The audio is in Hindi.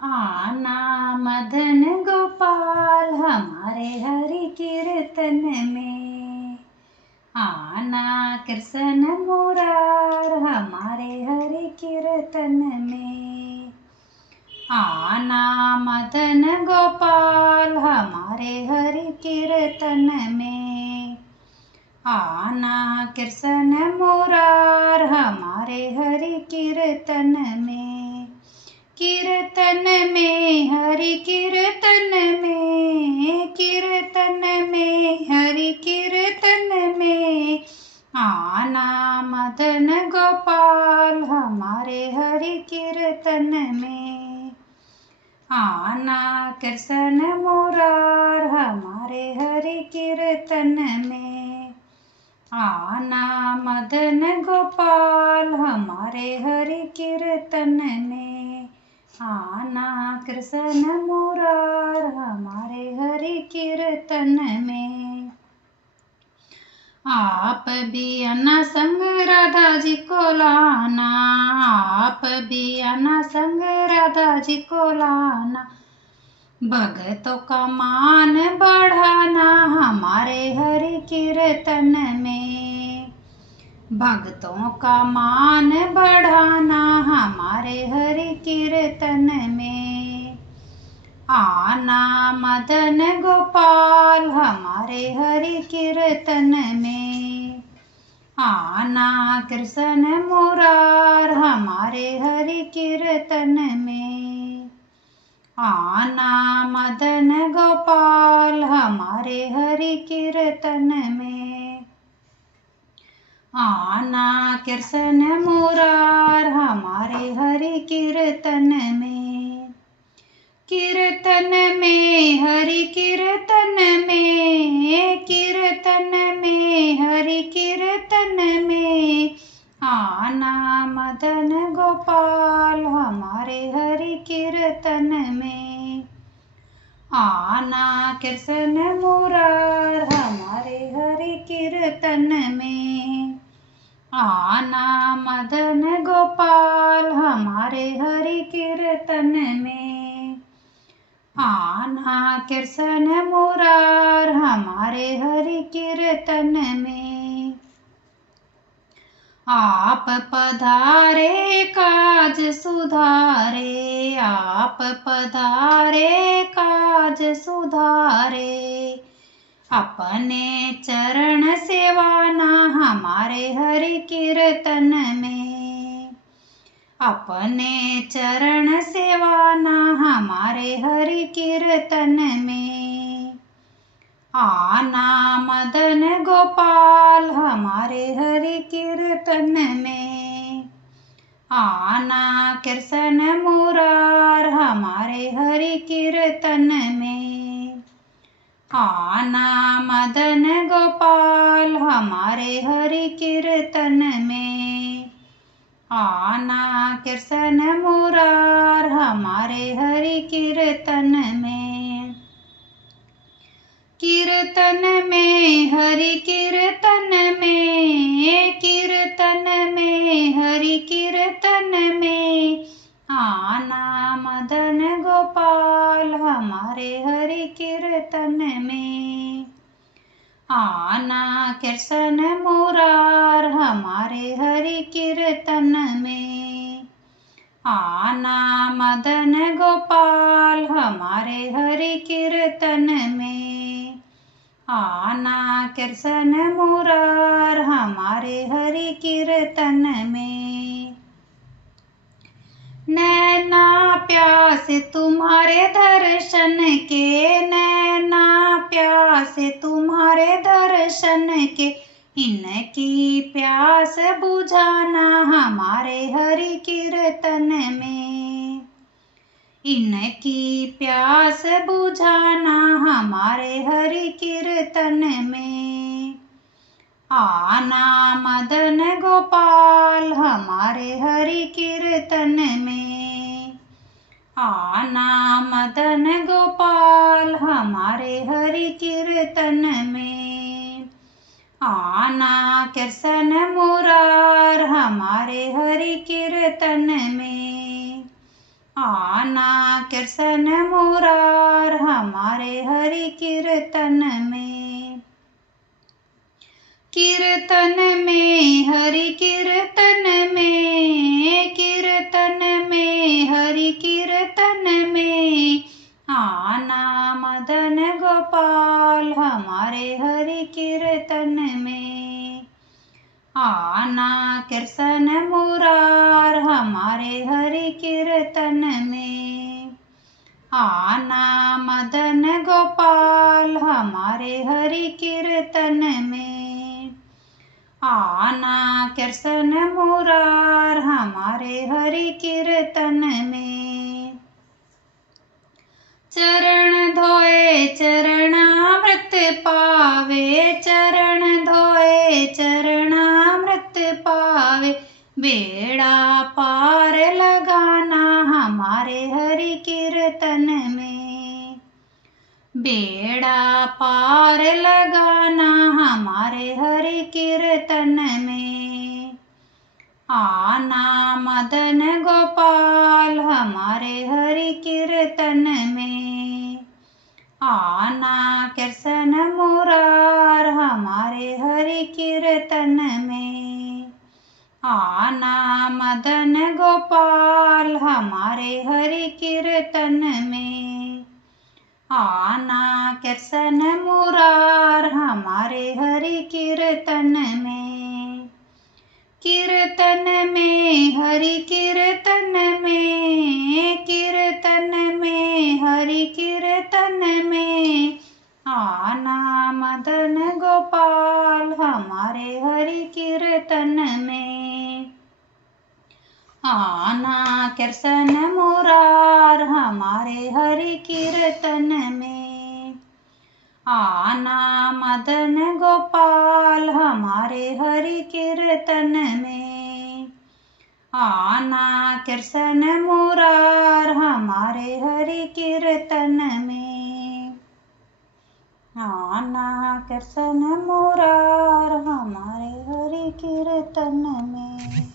आना मदन गोपाल हमारे हरि कीर्तन में, आना कृष्ण मुरार हमारे हरि कीर्तन में। आना मदन गोपाल हमारे हरि कीर्तन में, आना कृष्ण मुरार हमारे हरि कीर्तन में। कीर्तन में हरि कीर्तन में, कीर्तन में हरि कीर्तन में, आना मदन गोपाल हमारे हरि कीर्तन में। आना कृष्ण मुरार हमारे हरि कीर्तन में, आना मदन गोपाल हमारे हरि कीर्तन में, आना कृष्ण मुरार हमारे हरि कीर्तन में। आप भी आना संग राधा जी को लाना, आप भी आना संग राधा जी को लाना, भक्तों का मान बढ़ाना हमारे हरि कीर्तन में, भक्तों का मान बढ़ाना हमारे हरि कीर्तन में। आना मदन गोपाल हमारे हरि कीर्तन में, आना कृष्ण मुरार हमारे हरि कीर्तन में। आना मदन गोपाल हमारे हरि कीर्तन में, आना कृष्ण मुरार हमारे हरि कीर्तन में। कीर्तन में हरि कीर्तन में, कीर्तन में हरि कीर्तन में, आना मदन गोपाल हमारे हरि कीर्तन में। आना कृष्ण मुरार हमारे हरि कीर्तन में, आना मदन गोपाल हमारे हरि कीर्तन में। आना कृष्ण मुरार हमारे हरि कीर्तन में। आप पधारे काज सुधारे, आप पधारे काज सुधारे, अपने चरण सेवाना हमारे हरि कीर्तन में, अपने चरण सेवाना हमारे हरि कीर्तन में। आना मदन गोपाल हमारे हरि कीर्तन में, आना कृष्ण मुरार हमारे हरि कीर्तन में। आना मदन गोपाल हमारे हरि कीर्तन में, आना कृष्ण मुरार हमारे हरि कीर्तन में। कीर्तन में हरि कीर्तन में, कीर्तन में हरि कीर्तन में, आना मदन गोपाल हमारे हरि कीर्तन में। आना कृष्ण मुरार हमारे हरि कीर्तन में, आना मदन गोपाल हमारे हरि कीर्तन में। आना कृष्ण मुरार हमारे हरि कीर्तन में। नैना प्यास तुम्हारे दर्शन के, नैना प्यास तुम्हारे दर्शन के, इनकी प्यास बुझाना हमारे हरि कीर्तन में, इनकी प्यास बुझाना हमारे हरि कीर्तन में। आना मदन गोपाल हमारे हरि कीर्तन में, आना मदन गोपाल हमारे हरि कीर्तन में। आना कृष्ण मुरार हमारे हरि कीर्तन में, आना कृष्ण मुरार हमारे हरि कीर्तन में। कीर्तन में हरि कीर्तन में, कीर्तन में हरि कीर्तन में, आना मदन गोपाल हमारे हरि कीर्तन में। आना कृष्ण मुरार हमारे हरि कीर्तन में। आना मदन गोपाल हमारे हरि कीर्तन में। आना कृष्ण मुरार हमारे हरि कीर्तन में। चरण धोए चरणामृत पावे, चरण धोए चरणामृत पावे, बेड़ा पार लगाना हमारे हरि कीर्तन में। बेड़ा पार लगाना हमारे हरि कीर्तन में। आना मदन गोपाल हमारे हरि कीर्तन में। आना कृष्ण मुरार हमारे हरि कीर्तन में। आना मदन गोपाल हमारे हरि कीर्तन में। आना कृष्ण मुरार हमारे हरि कीर्तन में। कीर्तन में हरि कीर्तन में, कीर्तन में हरि कीर्तन में, आना मदन गोपाल हमारे हरि कीर्तन में। आना कृष्ण मुरार हमारे हरि कीर्तन में। आना मदन गोपाल हमारे हरि कीर्तन में। आना कृष्ण मुरार हमारे हरि कीर्तन में। आना कृष्ण मुरार हमारे हरि कीर्तन में।